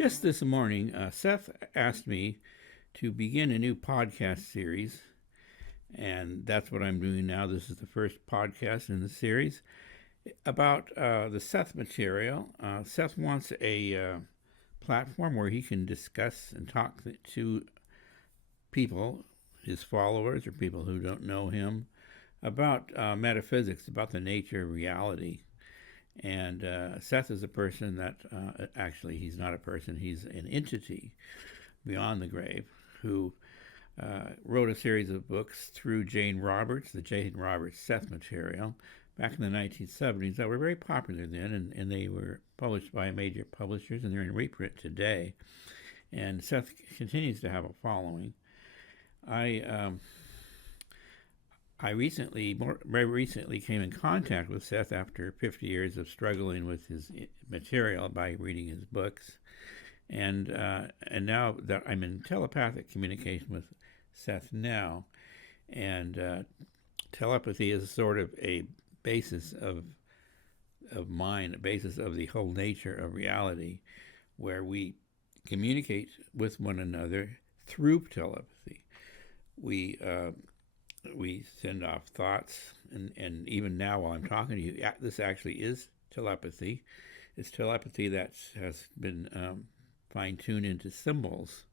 Just this morning, Seth asked me to begin a new podcast series, and that's what I'm doing now. This is the first podcast in the series about the Seth Material. Seth wants a platform where he can discuss and talk to people, his followers, or people who don't know him, about metaphysics, about the nature of reality. And Seth is a person that, actually, he's not a person, he's an entity beyond the grave who wrote a series of books through Jane Roberts, the Jane Roberts Seth Material, back in the 1970s that were very popular then, and they were published by major publishers, and they're in reprint today. And Seth continues to have a following. Very recently came in contact with Seth after 50 years of struggling with his material by reading his books. And now that I'm in telepathic communication with Seth now, and telepathy is sort of a basis of mind, a basis of the whole nature of reality, where we communicate with one another through telepathy. We send off thoughts, and even now while I'm talking to you, this actually is telepathy. It's telepathy that has been fine-tuned into symbols,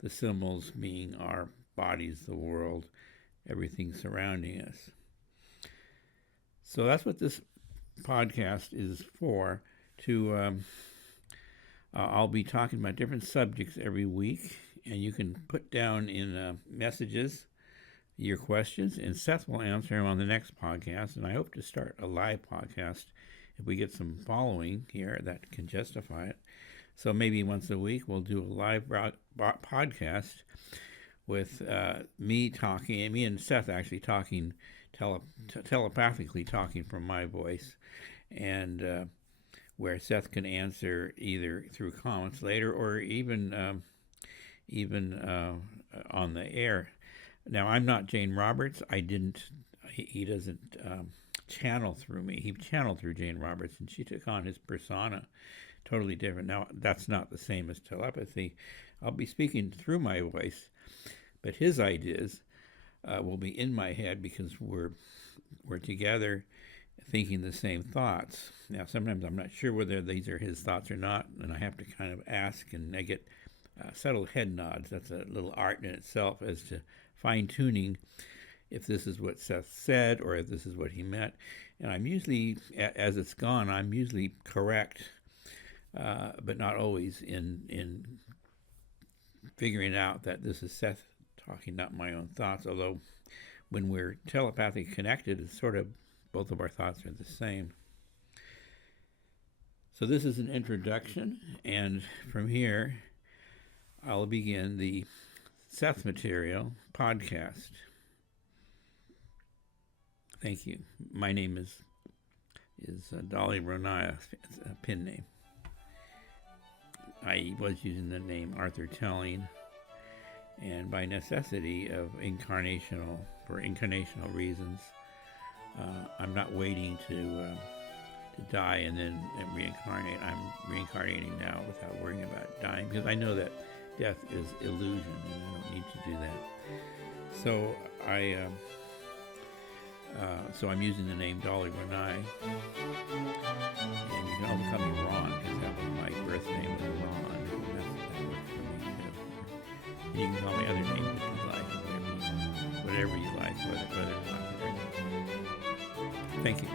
the symbols being our bodies, the world, everything surrounding us. So that's what this podcast is for. I'll be talking about different subjects every week, and you can put down in messages your questions, and Seth will answer them on the next podcast. And I hope to start a live podcast if we get some following here that can justify it. So maybe once a week we'll do a live podcast with me and Seth actually talking, telepathically talking from my voice, and where Seth can answer either through comments later or even on the air. Now, I'm not Jane Roberts. He doesn't channel through me. He channeled through Jane Roberts, and she took on his persona, totally different. Now, that's not the same as telepathy. I'll be speaking through my voice, but his ideas will be in my head because we're together thinking the same thoughts. Now, sometimes I'm not sure whether these are his thoughts or not, and I have to kind of ask, and I get subtle head nods. That's a little art in itself as to fine-tuning if this is what Seth said or if this is what he meant. And I'm usually, as it's gone, I'm usually correct, but not always in figuring out that this is Seth talking, not my own thoughts. Although when we're telepathically connected, it's sort of both of our thoughts are the same. So this is an introduction, and from here I'll begin the Seth Material podcast. Thank you. My name is Dolly Ronaya, it's a pen name. I was using the name Arthur Telling, and by necessity of for incarnational reasons, I'm not waiting to die and then reincarnate. I'm reincarnating now without worrying about dying, because I know that death is illusion, and I don't need to do that. So I'm using the name Dolly Renai, and you can also call me Ron, because that was my birth name was Ron, and that works for me too. And you can call me other names if you like, whatever you like, whether you like it or not. Thank you.